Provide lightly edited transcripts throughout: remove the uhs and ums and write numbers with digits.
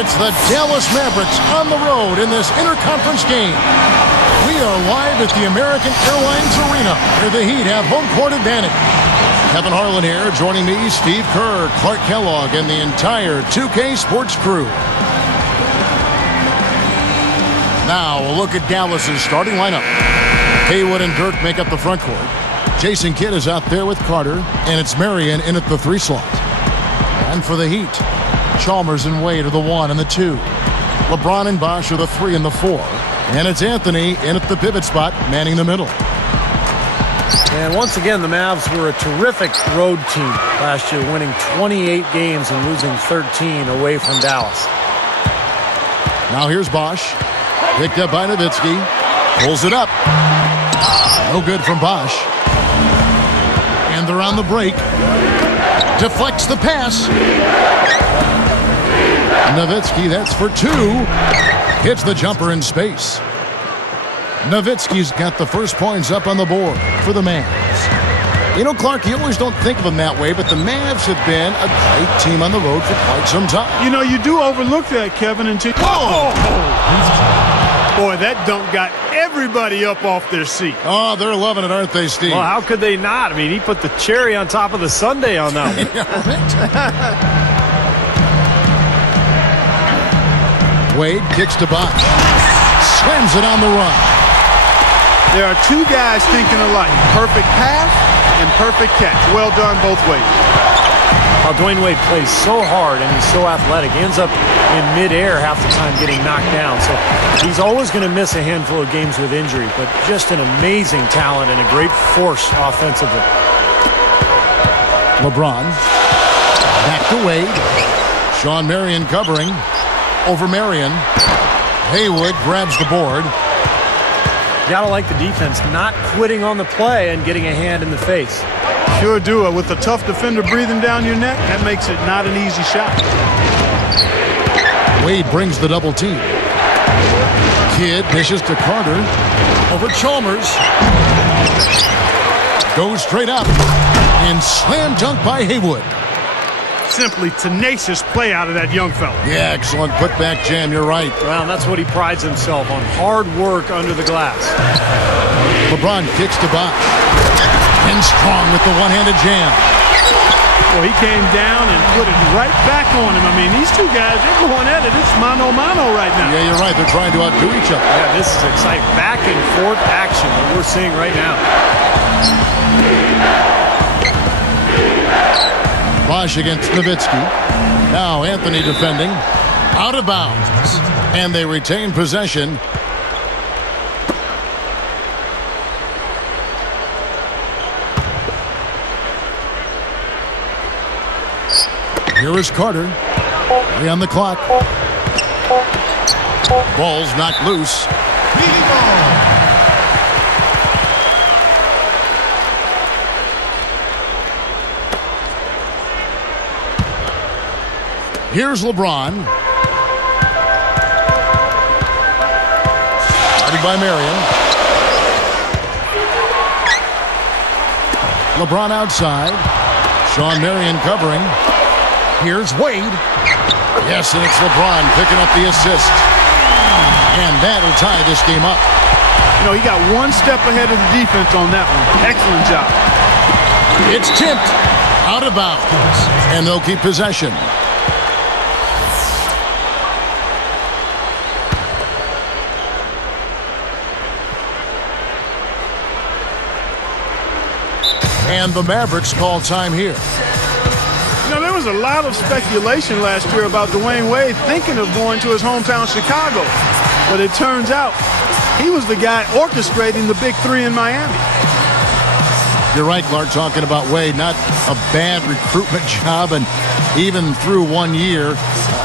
It's the Dallas Mavericks on the road in this interconference game. We are live at the American Airlines Arena, where the Heat have home court advantage. Kevin Harlan here, joining me, Steve Kerr, Clark Kellogg, and the entire 2K Sports crew. Now, a look at Dallas's starting lineup. Haywood and Dirk make up the front court. Jason Kidd is out there with Carter, and it's Marion in at the 3 slot. And for the Heat, Chalmers and Wade are the 1 and the 2. LeBron and Bosh are the 3 and the 4. And it's Anthony in at the pivot spot, manning the middle. And once again, the Mavs were a terrific road team last year, winning 28 games and losing 13 away from Dallas. Now here's Bosh. Picked up by Nowitzki. Pulls it up. No good from Bosh. And they're on the break. Deflects the pass. Nowitzki, that's for 2. Hits the jumper in space. Nowitzki's got the first points up on the board for the Mavs. You know, Clark, you always don't think of them that way, but the Mavs have been a great team on the road for quite some time. You know, you do overlook that, Kevin, until... Oh! Boy, that dunk got everybody up off their seat. Oh, they're loving it, aren't they, Steve? Well, how could they not? I mean, he put the cherry on top of the sundae on that one. Wade kicks to Bosh. Slams it on the run. There are 2 guys thinking alike. Perfect pass and perfect catch. Well done both ways. Well, Dwayne Wade plays so hard and he's so athletic. He ends up in midair half the time getting knocked down. So he's always going to miss a handful of games with injury, but just an amazing talent and a great force offensively. LeBron. Back to Wade. Sean Marion covering. Over Marion. Haywood grabs the board. Gotta like the defense not quitting on the play and getting a hand in the face. Sure do. With a tough defender breathing down your neck, that makes it not an easy shot. Wade brings the double team. Kidd dishes to Carter. Over Chalmers. Goes straight up. And slam dunk by Haywood. Simply tenacious play out of that young fella. Yeah, excellent putback jam. You're right. Well, that's what he prides himself on. Hard work under the glass. LeBron kicks to Bosh. And strong with the one-handed jam. Well, he came down and put it right back on him. I mean, these 2 guys, they're going at it. It's mano-mano right now. Yeah, you're right. They're trying to outdo each other. Yeah, this is exciting. Back and forth action that we're seeing right now. Bosh against Nowitzki. Now Anthony defending. Out of bounds. And they retain possession. Here is Carter. 3 on the clock. Ball's knocked loose. Here's LeBron. Guarded by Marion. LeBron outside. Sean Marion covering. Here's Wade. Yes, and it's LeBron picking up the assist. And that'll tie this game up. You know, he got 1 step ahead of the defense on that one. Excellent job. It's tipped. Out of bounds. And they'll keep possession. And the Mavericks call time here. You know, there was a lot of speculation last year about Dwayne Wade thinking of going to his hometown Chicago. But it turns out he was the guy orchestrating the big 3 in Miami. You're right, Clark, talking about Wade. Not a bad recruitment job, and even through 1 year,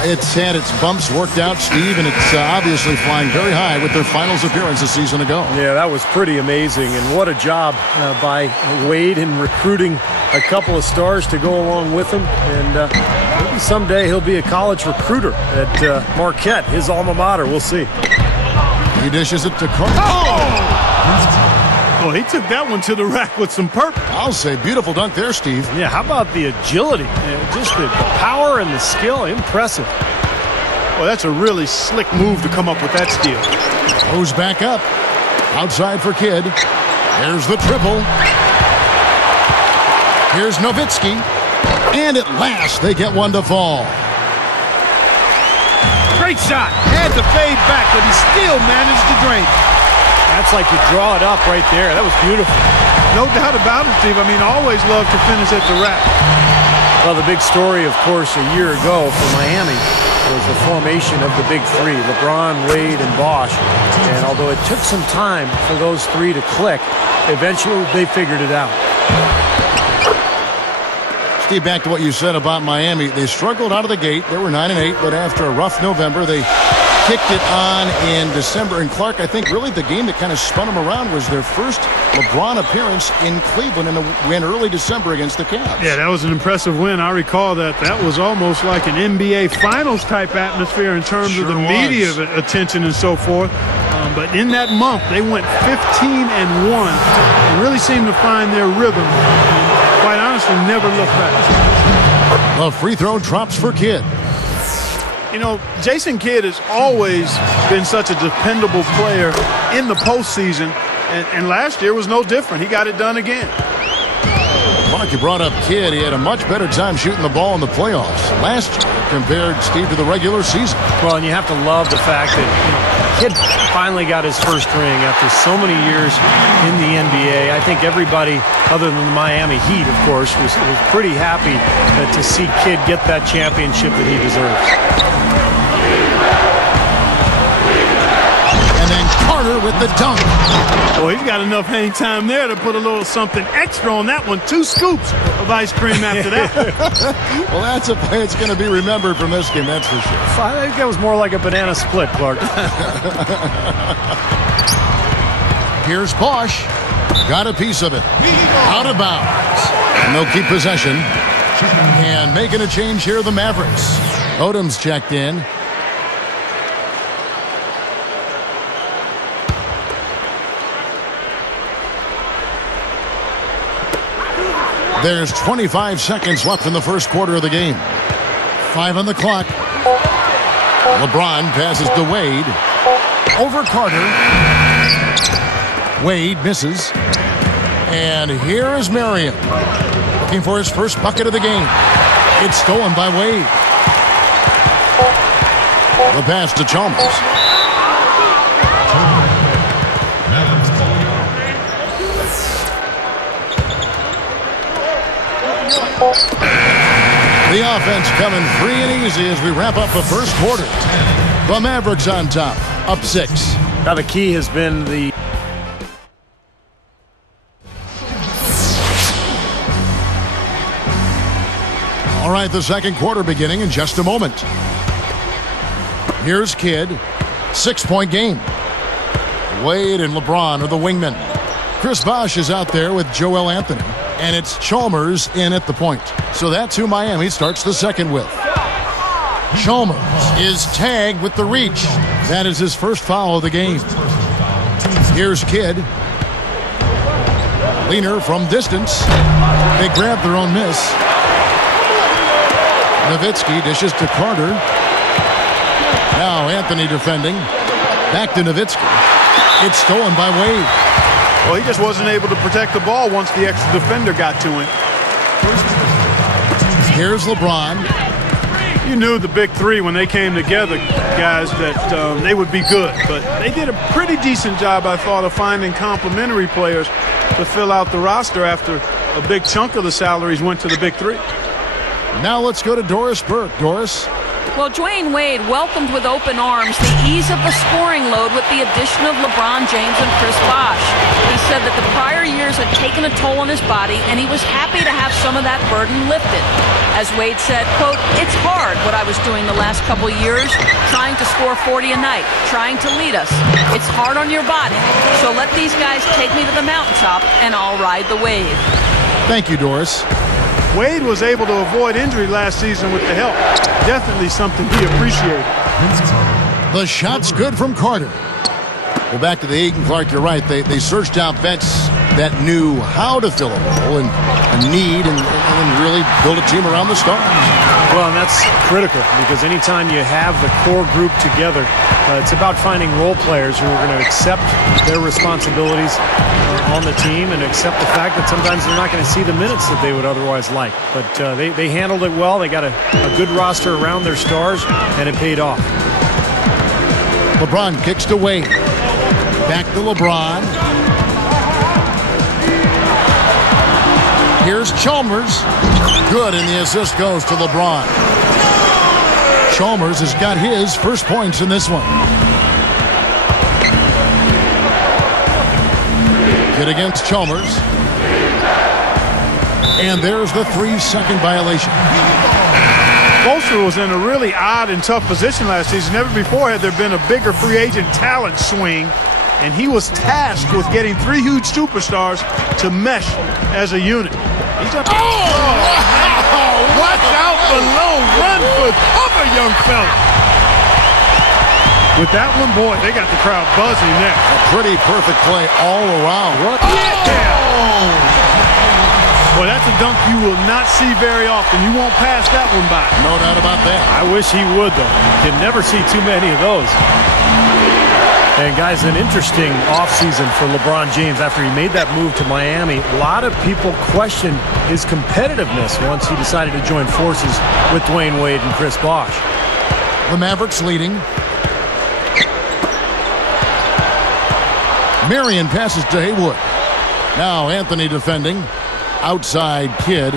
it's had its bumps worked out, Steve, and it's obviously flying very high with their finals appearance a season ago. Yeah, that was pretty amazing, and what a job by Wade in recruiting a couple of stars to go along with him, and maybe someday he'll be a college recruiter at Marquette, his alma mater. We'll see. He dishes it to Carter. Oh, he took that one to the rack with some purpose. I'll say beautiful dunk there, Steve. Yeah, how about the agility? Just the power and the skill. Impressive. Well, that's a really slick move to come up with that steal. Goes back up. Outside for Kidd. There's the triple. Here's Nowitzki. And at last, they get one to fall. Great shot. Had to fade back, but he still managed to drain it. That's like you draw it up right there. That was beautiful. No doubt about it, Steve. I mean, always love to finish at the rack. Well, the big story, of course, a year ago for Miami was the formation of the big three, LeBron, Wade, and Bosh. And although it took some time for those three to click, eventually they figured it out. Steve, back to what you said about Miami. They struggled out of the gate. They were 9-8, but after a rough November, they kicked it on in December. And Clark, I think really the game that kind of spun them around was their first LeBron appearance in Cleveland in a win early December against the Cavs. Yeah, that was an impressive win. I recall that. That was almost like an NBA Finals type atmosphere in terms of the media attention and so forth. But in that month, they went 15-1 and really seemed to find their rhythm. And quite honestly, never looked back. The free throw drops for Kidd. You know, Jason Kidd has always been such a dependable player in the postseason, and last year was no different. He got it done again. Mark, you brought up Kidd. He had a much better time shooting the ball in the playoffs last year compared, Steve, to the regular season. Well, and you have to love the fact that Kidd finally got his first ring after so many years in the NBA. I think everybody, other than the Miami Heat, of course, was pretty happy to see Kidd get that championship that he deserves. And then Carter with the dunk. Oh, he's got enough hang time there to put a little something extra on that one. 2 scoops of ice cream after that. Well, that's a play that's going to be remembered from this game, that's for sure. I think that was more like a banana split, Clark. Here's Bosh. Got a piece of it. Out of bounds. And they'll keep possession. And making a change here, the Mavericks. Odom's checked in. There's 25 seconds left in the first quarter of the game. 5 on the clock. LeBron passes to Wade. Over Carter. Wade misses. And here is Marion. Looking for his first bucket of the game. It's stolen by Wade. The pass to Chalmers. The offense coming free and easy as we wrap up the first quarter. The Mavericks on top, up 6. Now the key has been the... All right, the second quarter beginning in just a moment. Here's Kidd. 6-point game. Wade and LeBron are the wingmen. Chris Bosh is out there with Joel Anthony. And it's Chalmers in at the point. So that's who Miami starts the second with. Chalmers is tagged with the reach. That is his first foul of the game. Here's Kidd. Leaner from distance. They grab their own miss. Nowitzki dishes to Carter. Now Anthony defending. Back to Nowitzki. It's stolen by Wade. Well, he just wasn't able to protect the ball once the extra defender got to him. Here's LeBron. You knew the big three when they came together, guys, that they would be good. But they did a pretty decent job, I thought, of finding complementary players to fill out the roster after a big chunk of the salaries went to the big three. Now let's go to Doris Burke. Doris. Well, Dwayne Wade welcomed with open arms the ease of the scoring load with the addition of LeBron James and Chris Bosh. He said that the prior years had taken a toll on his body, and he was happy to have some of that burden lifted. As Wade said, quote, "It's hard what I was doing the last couple years, trying to score 40 a night, trying to lead us. It's hard on your body, so let these guys take me to the mountaintop, and I'll ride the wave." Thank you, Doris. Wade was able to avoid injury last season with the help. Definitely something he appreciated. The shot's good from Carter. Well, back to the Eaton, Clark, you're right. They searched out vets that knew how to fill a role and a need and really build a team around the stars. Well, and that's critical because anytime you have the core group together, it's about finding role players who are going to accept their responsibilities on the team and accept the fact that sometimes they're not going to see the minutes that they would otherwise like. But they handled it well. They got a good roster around their stars, and it paid off. LeBron kicks to Wade. Back to LeBron. Here's Chalmers. Good, and the assist goes to LeBron. Chalmers has got his first points in this one. Good against Chalmers. And there's the 3-second violation. Bolster was in a really odd and tough position last season. Never before had there been a bigger free agent talent swing, and he was tasked with getting 3 huge superstars to mesh as a unit. Watch out below, run for cover, young fella. With that one, boy, they got the crowd buzzing there. A pretty perfect play all around. Boy, that's a dunk you will not see very often. You won't pass that one by. No doubt about that. I wish he would, though. You can never see too many of those. And, guys, an interesting offseason for LeBron James after he made that move to Miami. A lot of people questioned his competitiveness once he decided to join forces with Dwayne Wade and Chris Bosh. The Mavericks leading. Marion passes to Haywood. Now Anthony defending. Outside Kidd.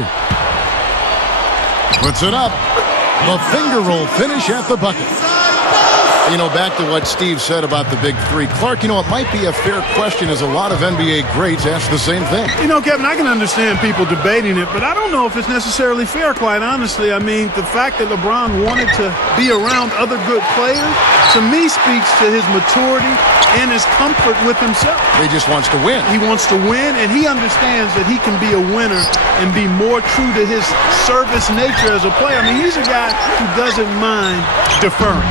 Puts it up. The finger roll finish at the bucket. You know, back to what Steve said about the big three. Clark, you know, it might be a fair question as a lot of NBA greats ask the same thing. You know, Kevin, I can understand people debating it, but I don't know if it's necessarily fair, quite honestly. I mean, the fact that LeBron wanted to be around other good players, to me, speaks to his maturity and his comfort with himself. He just wants to win. He wants to win, and he understands that he can be a winner and be more true to his service nature as a player. I mean, he's a guy who doesn't mind deferring.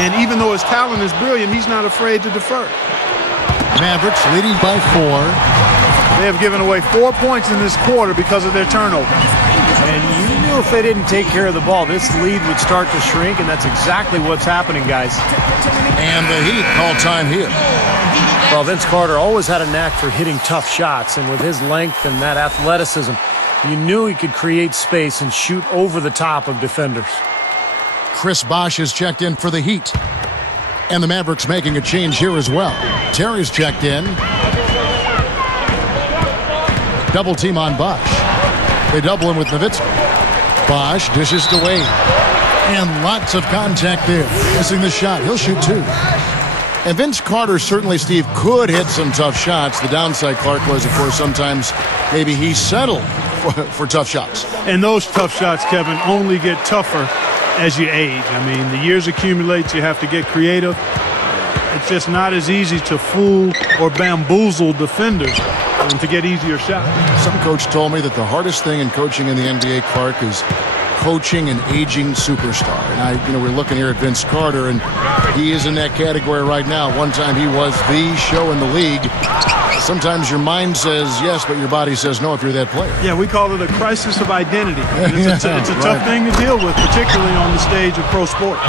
And even though his talent is brilliant, he's not afraid to defer. Mavericks leading by 4. They have given away 4 points in this quarter because of their turnover. And you knew if they didn't take care of the ball, this lead would start to shrink, and that's exactly what's happening, guys. And the Heat call time here. Well, Vince Carter always had a knack for hitting tough shots, and with his length and that athleticism, you knew he could create space and shoot over the top of defenders. Chris Bosh has checked in for the Heat. And the Mavericks making a change here as well. Terry's checked in. Double team on Bosh. They double him with Nowitzki. Bosh dishes to Wade. And lots of contact there. Missing the shot. He'll shoot 2. And Vince Carter certainly, Steve, could hit some tough shots. The downside, Clark, was, of course, sometimes maybe he settled for tough shots. And those tough shots, Kevin, only get tougher as you age. I mean, the years accumulate. You have to get creative. It's just not as easy to fool or bamboozle defenders and to get easier shots. Some coach told me that the hardest thing in coaching in the NBA, Clark, is coaching an aging superstar. And we're looking here at Vince Carter, and he is in that category right now. One time he was the show in the league. Sometimes your mind says yes, but your body says no if you're that player. Yeah, we call it a crisis of identity. It's a tough thing to deal with, particularly on the stage of pro sports.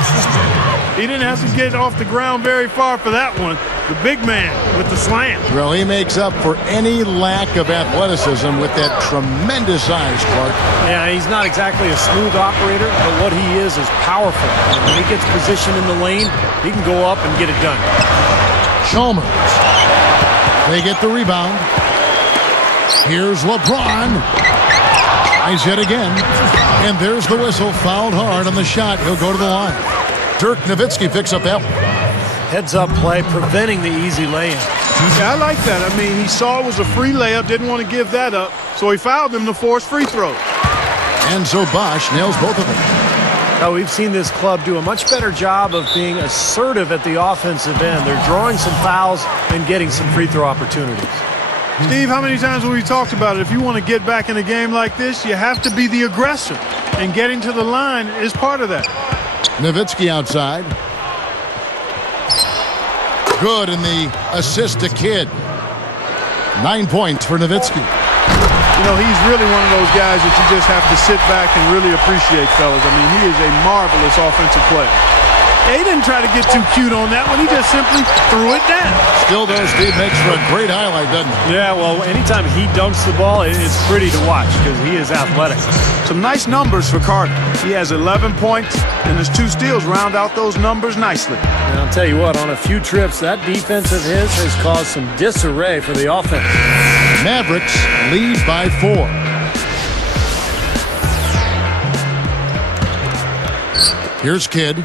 He didn't have to get off the ground very far for that one. The big man with the slam. Well, he makes up for any lack of athleticism with that tremendous size, Clark. Yeah, he's not exactly a smooth operator, but what he is powerful. When he gets positioned in the lane, he can go up and get it done. Chalmers. They get the rebound. Here's LeBron. Nice hit again. And there's the whistle. Fouled hard on the shot. He'll go to the line. Dirk Nowitzki picks up that one. Heads-up play, preventing the easy lay-in. Yeah, I like that. I mean, he saw it was a free layup, didn't want to give that up, so he fouled him to force free throws. And so Bosh nails both of them. Now, we've seen this club do a much better job of being assertive at the offensive end. They're drawing some fouls and getting some free throw opportunities. Steve, how many times have we talked about it? If you want to get back in a game like this, you have to be the aggressor, and getting to the line is part of that. Nowitzki outside. Good, and the assist to Kidd. 9 points for Nowitzki. You know, he's really one of those guys that you just have to sit back and really appreciate, fellas. I mean, he is a marvelous offensive player. He didn't try to get too cute on that one. He just simply threw it down. Still, though, Steve makes for a great highlight, doesn't he? Yeah, well, anytime he dunks the ball, it's pretty to watch because he is athletic. Some nice numbers for Carter. He has 11 points, and his 2 steals round out those numbers nicely. And I'll tell you what, on a few trips, that defense of his has caused some disarray for the offense. Mavericks lead by 4. Here's Kidd.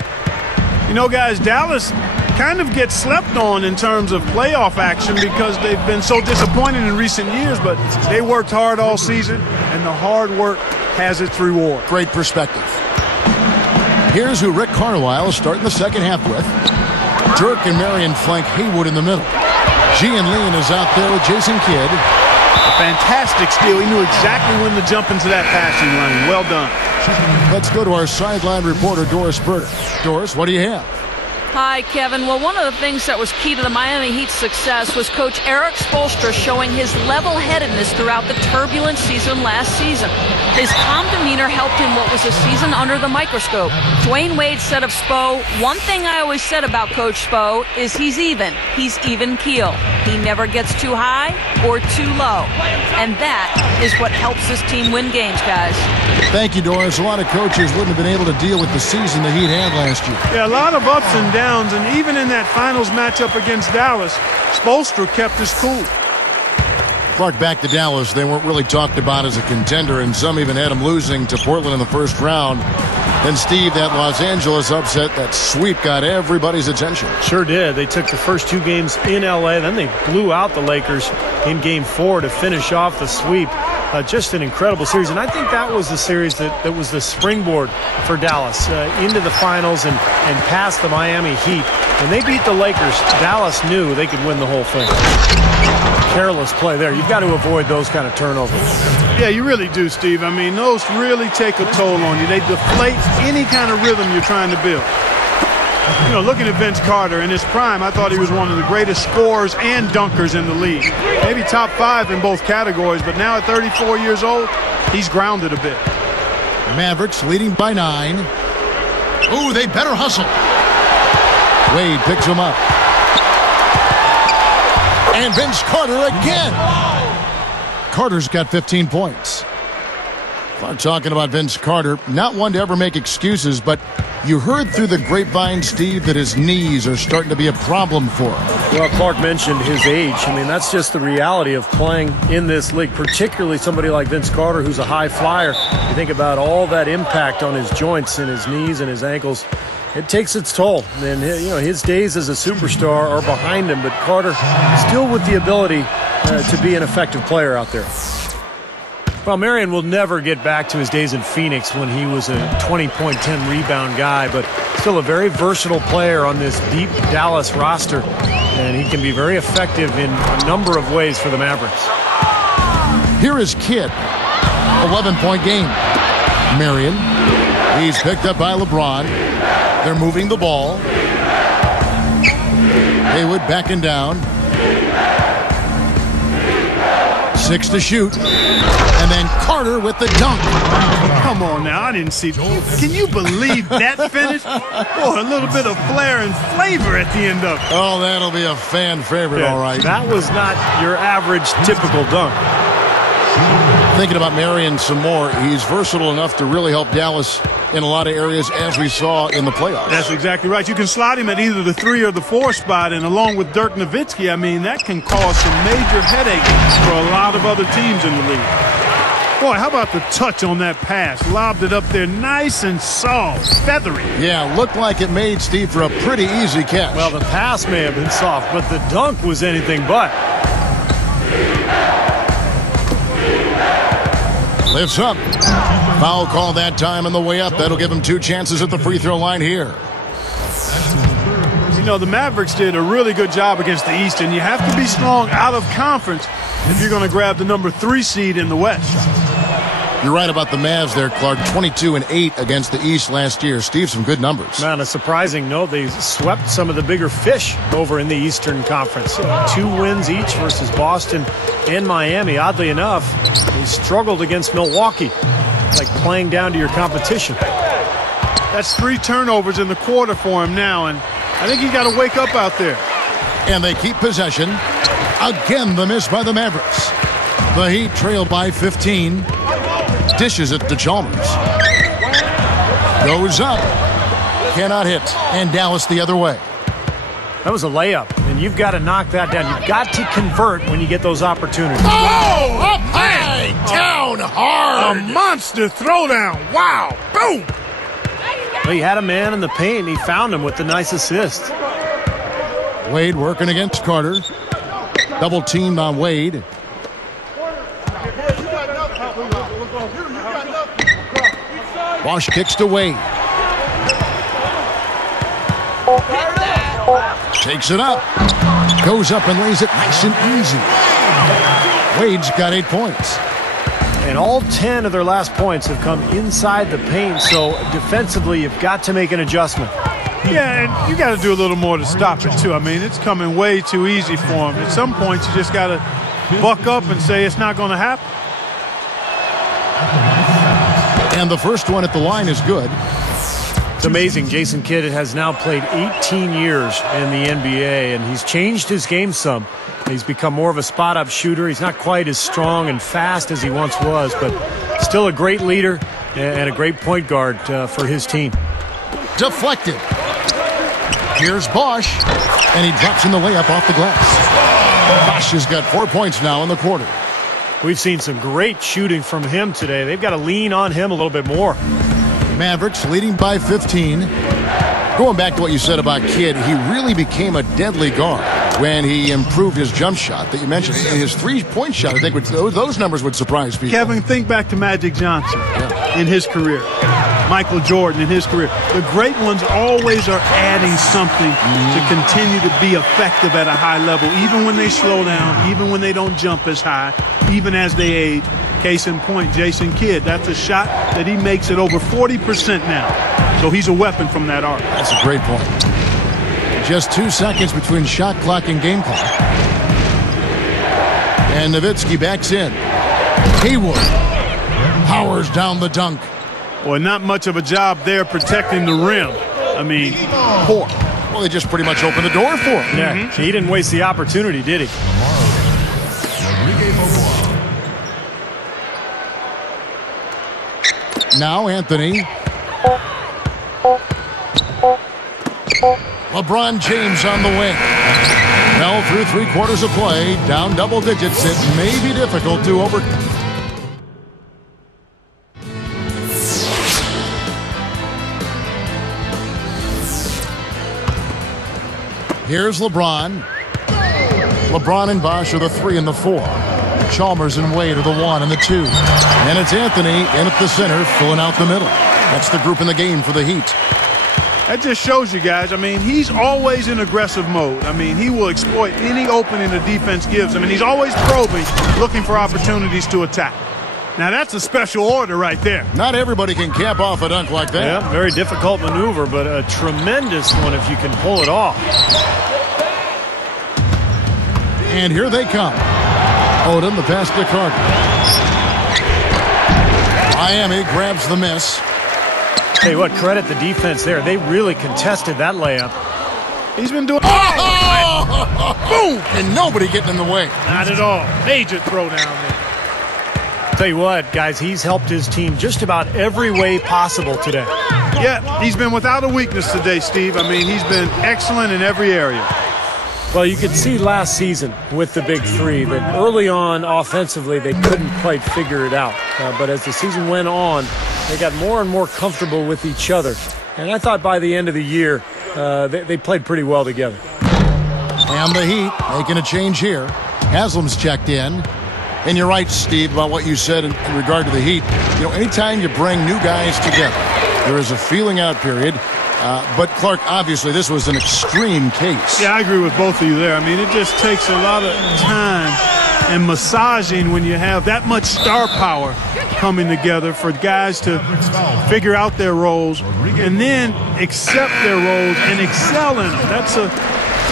You know, guys, Dallas kind of gets slept on in terms of playoff action because they've been so disappointed in recent years, but they worked hard all season, and the hard work has its reward. Great perspective. Here's who Rick Carlisle is starting the second half with. Dirk and Marion flank Haywood in the middle. Gian Lean is out there with Jason Kidd. A fantastic steal. He knew exactly when to jump into that passing lane. Well done. Let's go to our sideline reporter, Doris Burder. Doris, what do you have? Hi, Kevin. Well, one of the things that was key to the Miami Heat's success was Coach Eric Spoelstra showing his level-headedness throughout the turbulent season last season. His calm demeanor helped him what was a season under the microscope. Dwayne Wade said of Spo, "One thing I always said about Coach Spo is he's even. He's even keel. He never gets too high or too low." And that is what helps this team win games, guys. Thank you, Doris. A lot of coaches wouldn't have been able to deal with the season the Heat had last year. Yeah, a lot of ups and downs, and even in that finals matchup against Dallas, Spoelstra kept his cool. Clark, back to Dallas. They weren't really talked about as a contender, and some even had them losing to Portland in the first round. Then, Steve, that Los Angeles upset, that sweep got everybody's attention. Sure did. They took the first 2 games in L.A., then they blew out the Lakers in Game 4 to finish off the sweep. Just an incredible series, and I think that was the series that was the springboard for Dallas into the finals and past the Miami Heat. When they beat the Lakers, Dallas knew they could win the whole thing. Careless play there. You've got to avoid those kind of turnovers. Yeah, you really do, Steve. I mean, those really take a toll on you. They deflate any kind of rhythm you're trying to build. You know, looking at Vince Carter in his prime, I thought he was one of the greatest scorers and dunkers in the league. Maybe top 5 in both categories, but now at 34 years old, he's grounded a bit. Mavericks leading by 9. Ooh, they better hustle. Wade picks him up. And Vince Carter again. Carter's got 15 points. Clark talking about Vince Carter, not one to ever make excuses, but you heard through the grapevine, Steve, that his knees are starting to be a problem for him. Well, Clark mentioned his age. I mean, that's just the reality of playing in this league, particularly somebody like Vince Carter, who's a high flyer. You think about all that impact on his joints and his knees and his ankles. It takes its toll. And, you know, his days as a superstar are behind him, but Carter still with the ability to be an effective player out there. Well, Marion will never get back to his days in Phoenix when he was a 20-point, 10-rebound guy, but still a very versatile player on this deep Dallas roster, and he can be very effective in a number of ways for the Mavericks. Here is Kidd, 11-point game. Marion, he's picked up by LeBron. They're moving the ball. Haywood backing down. 6 to shoot. And then Carter with the dunk. Come on now, I didn't see. Can you believe that finish? Boy, a little bit of flair and flavor at the end of it. Oh, that'll be a fan favorite, all right. That was not your average typical dunk. Thinking about Marion some more, he's versatile enough to really help Dallas in a lot of areas, as we saw in the playoffs. That's exactly right. You can slot him at either the 3 or the 4 spot, and along with Dirk Nowitzki, I mean, that can cause some major headaches for a lot of other teams in the league. Boy, how about the touch on that pass? Lobbed it up there nice and soft, feathery. Yeah, looked like it made, Steve, for a pretty easy catch. Well, the pass may have been soft, but the dunk was anything but. Lifts up. Foul call that time on the way up. That'll give him 2 chances at the free throw line here. You know, the Mavericks did a really good job against the East, and you have to be strong out of conference if you're going to grab the number 3 seed in the West. You're right about the Mavs there, Clark. 22-8 against the East last year. Steve, some good numbers. On a surprising note, they swept some of the bigger fish over in the Eastern Conference. 2 wins each versus Boston and Miami. Oddly enough, they struggled against Milwaukee. It's like playing down to your competition. That's 3 turnovers in the quarter for him now, and I think he's got to wake up out there. And they keep possession. Again, the miss by the Mavericks. The Heat trail by 15. Dishes it to Chalmers. Goes up. Cannot hit. And Dallas the other way. That was a layup, and you've got to knock that down. You've got to convert when you get those opportunities. Oh, up high, down hard. A monster throwdown. Wow. Boom. Well, he had a man in the paint, and he found him with the nice assist. Wade working against Carter. Double teamed on Wade. Bosch kicks to Wade. Takes it up. Goes up and lays it nice and easy. Wade's got 8 points. And all 10 of their last points have come inside the paint, so defensively you've got to make an adjustment. Yeah, and you got to do a little more to stop it, too. I mean, it's coming way too easy for him. At some points, you just got to buck up and say it's not going to happen. And the first one at the line is good. It's amazing. Jason Kidd has now played 18 years in the NBA, and he's changed his game some. He's become more of a spot-up shooter. He's not quite as strong and fast as he once was, but still a great leader and a great point guard for his team. Deflected. Here's Bosch, and he drops in the layup off the glass. Bosch has got 4 points now in the quarter. We've seen some great shooting from him today. They've got to lean on him a little bit more. Mavericks leading by 15. Going back to what you said about Kidd, he really became a deadly guard when he improved his jump shot that you mentioned. His 3-point shot, I think those numbers would surprise people. Kevin, think back to Magic Johnson in his career. Michael Jordan in his career. The great ones always are adding something to continue to be effective at a high level, even when they slow down, even when they don't jump as high, even as they age. Case in point, Jason Kidd. That's a shot that he makes at over 40% now. So he's a weapon from that arc. That's a great point. Just 2 seconds between shot clock and game clock. And Nowitzki backs in. Haywood powers down the dunk. Well, not much of a job there protecting the rim. I mean, poor. Well, they just pretty much opened the door for him. Yeah, he didn't waste the opportunity, did he? Now Anthony. LeBron James on the wing. Well, through 3 quarters of play, down double digits, it may be difficult to overcome. Here's LeBron. LeBron and Bosch are the 3 and the 4. Chalmers and Wade are the 1 and the 2. And it's Anthony in at the center, filling out the middle. That's the group in the game for the Heat. That just shows you guys, I mean, he's always in aggressive mode. I mean, he will exploit any opening the defense gives him, and he's always probing, looking for opportunities to attack. Now, that's a special order right there. Not everybody can cap off a dunk like that. Yeah, very difficult maneuver, but a tremendous one if you can pull it off. And here they come. Odom, the pass to Carter. Miami grabs the miss. Tell you what, credit the defense there. They really contested that layup. He's been doing... Oh! Boom! And nobody getting in the way. Not at all. Major throwdown there. Tell you what, guys, he's helped his team just about every way possible today. Yeah, he's been without a weakness today, Steve. I mean, he's been excellent in every area. Well, you could see last season with the big 3 that early on offensively they couldn't quite figure it out. But as the season went on, they got more and more comfortable with each other. And I thought by the end of the year, they played pretty well together. And the Heat making a change here. Haslam's checked in. And you're right, Steve, about what you said in regard to the Heat. You know, anytime you bring new guys together, there is a feeling out period. But, Clark, obviously this was an extreme case. Yeah, I agree with both of you there. I mean, it just takes a lot of time and massaging when you have that much star power coming together for guys to figure out their roles and then accept their roles and excel in them. That's a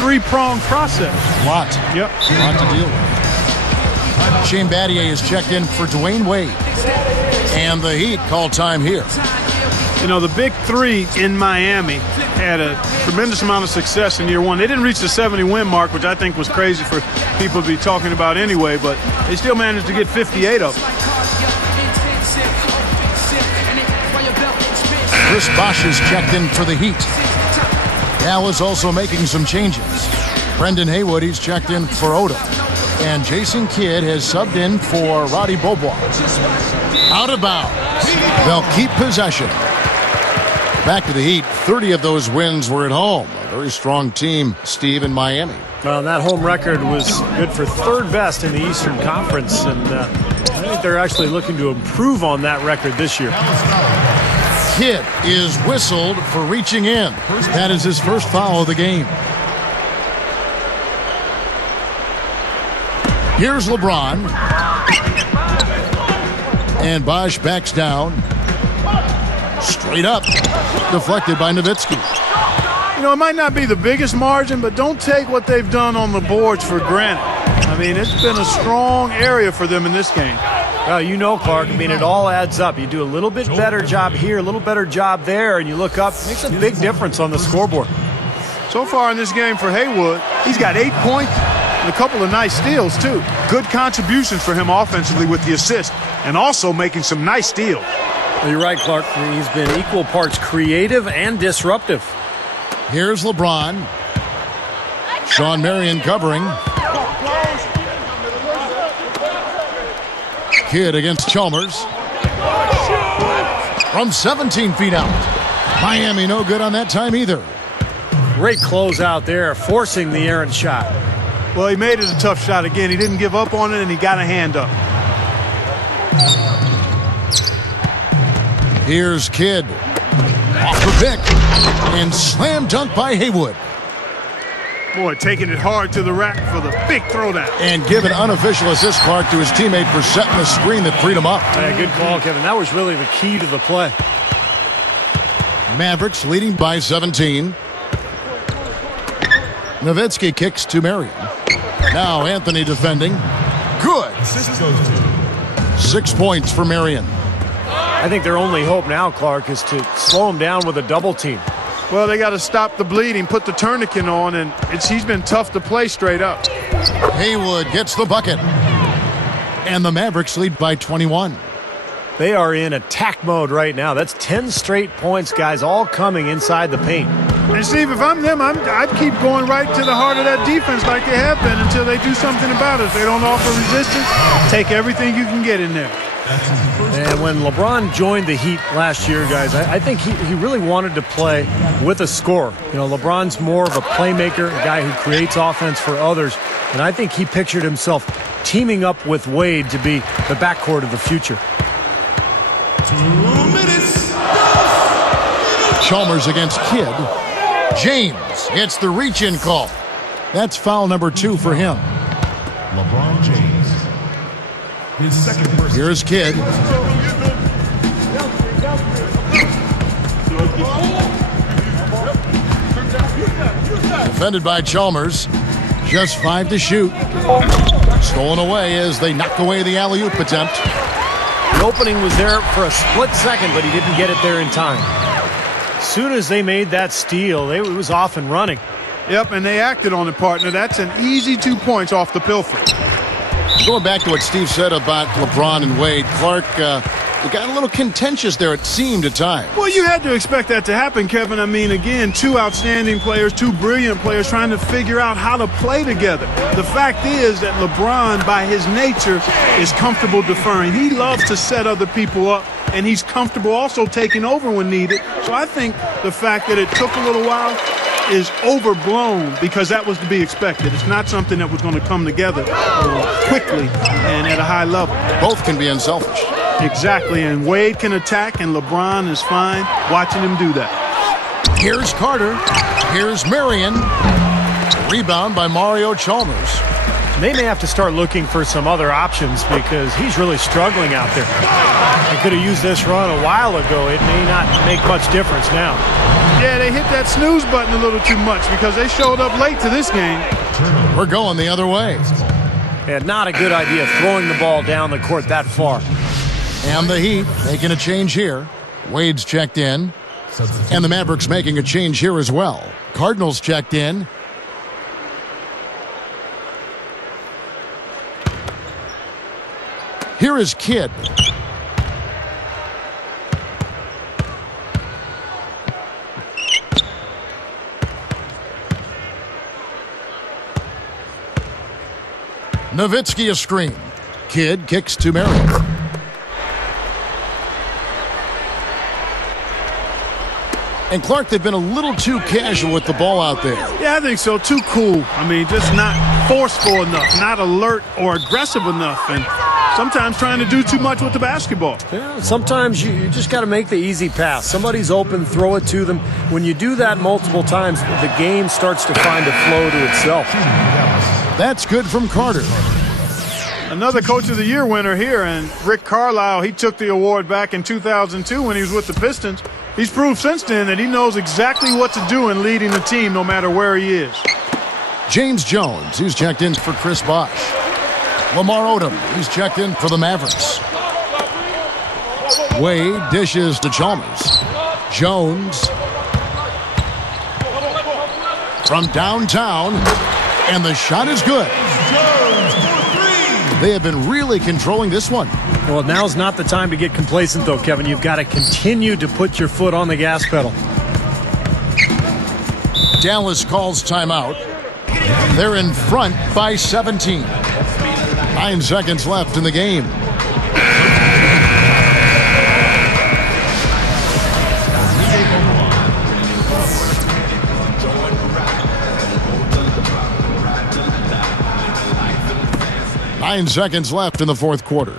three-pronged process. Lot. Yep. A lot to deal with. Shane Battier is checked in for Dwayne Wade. And the Heat call time here. You know, the big three in Miami had a tremendous amount of success in year one. They didn't reach the 70-win mark, which I think was crazy for people to be talking about anyway, but they still managed to get 58 of them. Chris Bosh is checked in for the Heat. Dal is also making some changes. Brendan Haywood, he's checked in for Odo. And Jason Kidd has subbed in for Roddy Bobois. Out of bounds. They'll keep possession. Back to the Heat. 30 of those wins were at home. A very strong team, Steve, in Miami. Well, that home record was good for third best in the Eastern Conference, and I think they're actually looking to improve on that record this year. Kidd is whistled for reaching in. That is his first foul of the game. Here's LeBron. And Bosh backs down. Straight up. Deflected by Nowitzki. You know, it might not be the biggest margin, but don't take what they've done on the boards for granted. I mean, it's been a strong area for them in this game. Well, you know, Clark, I mean, it all adds up. You do a little bit better job here, a little better job there, and you look up, it makes a big difference on the scoreboard. So far in this game for Haywood, he's got 8 points and a couple of nice steals, too. Good contributions for him offensively with the assist and also making some nice steals. Well, you're right, Clark. He's been equal parts creative and disruptive. Here's LeBron. Sean Marion covering. Kidd against Chalmers. From 17 feet out. Miami no good on that time either. Great close out there, forcing the errant shot. Well, he made it a tough shot again. He didn't give up on it, and he got a hand up. Here's Kidd. Off the pick. And slam dunk by Haywood. Boy, taking it hard to the rack for the big throwdown. And give an unofficial assist, Clark, to his teammate for setting the screen that freed him up. Yeah, good call, Kevin. That was really the key to the play. Mavericks leading by 17. Nowitzki kicks to Marion. Now Anthony defending. Good. 6 points for Marion. I think their only hope now, Clark, is to slow him down with a double team. Well, they got to stop the bleeding, put the tourniquet on, and he's been tough to play straight up. Haywood gets the bucket. And the Mavericks lead by 21. They are in attack mode right now. That's 10 straight points, guys, all coming inside the paint. And, Steve, if I'm them, I'd keep going right to the heart of that defense like they have been until they do something about it. If they don't offer resistance, take everything you can get in there. And when LeBron joined the Heat last year, guys, I think he really wanted to play with a scorer. You know, LeBron's more of a playmaker, a guy who creates offense for others. And I think he pictured himself teaming up with Wade to be the backcourt of the future. 2 minutes. Chalmers against Kidd. James gets the reach-in call. That's foul number 2 for him. LeBron James. His second person. Here's Kidd. Defended by Chalmers. Just 5 to shoot. Stolen away as they knock away the alley-oop attempt. The opening was there for a split second, but he didn't get it there in time. As soon as they made that steal, it was off and running. Yep, and they acted on it, partner. That's an easy 2 points off the pilfer. Going back to what Steve said about LeBron and Wade, Clark, it got a little contentious there, it seemed, at times. Well, you had to expect that to happen, Kevin. I mean, again, 2 outstanding players, 2 brilliant players trying to figure out how to play together. The fact is that LeBron, by his nature, is comfortable deferring. He loves to set other people up, and he's comfortable also taking over when needed. So I think the fact that it took a little while is overblown because that was to be expected. It's not something that was going to come together quickly and at a high level. Both can be unselfish. Exactly, and Wade can attack, and LeBron is fine watching him do that. Here's Carter. Here's Marion. Rebound by Mario Chalmers. They may have to start looking for some other options because he's really struggling out there. They could have used this run a while ago. It may not make much difference now. Yeah, they hit that snooze button a little too much because they showed up late to this game. We're going the other way. Yeah, not a good idea throwing the ball down the court that far. And the Heat making a change here. Wade's checked in. And the Mavericks making a change here as well. Cardinals checked in. Here is Kidd. Nowitzki a screen. Kidd kicks to Marion. And Clark, they've been a little too casual with the ball out there. Yeah, I think so. Too cool. I mean, just not forceful enough, not alert or aggressive enough, and sometimes trying to do too much with the basketball. Yeah, sometimes you just got to make the easy pass. Somebody's open, throw it to them. When you do that multiple times, the game starts to find a flow to itself. That's good from Carter. Another Coach of the Year winner here, and Rick Carlisle, he took the award back in 2002 when he was with the Pistons. He's proved since then that he knows exactly what to do in leading the team no matter where he is. James Jones, he's checked in for Chris Bosh. Lamar Odom, he's checked in for the Mavericks. Wade dishes to Chalmers. Jones from downtown, and the shot is good. They have been really controlling this one. Well, now's not the time to get complacent, though, Kevin. You've got to continue to put your foot on the gas pedal. Dallas calls timeout. They're in front by 17. 9 seconds left in the game. Nine seconds left in the fourth quarter.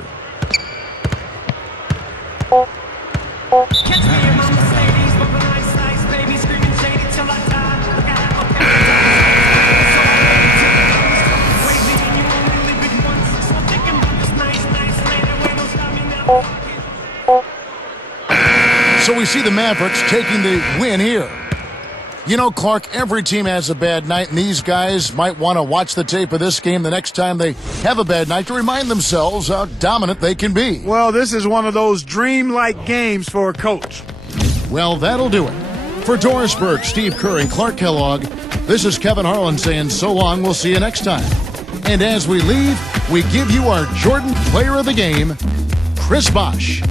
So we see the Mavericks taking the win here. You know, Clark, every team has a bad night, and these guys might want to watch the tape of this game the next time they have a bad night to remind themselves how dominant they can be. Well, this is one of those dream-like games for a coach. Well, that'll do it. For Doris Burke, Steve Kerr, and Clark Kellogg, this is Kevin Harlan saying so long. We'll see you next time. And as we leave, we give you our Jordan Player of the Game, Chris Bosh.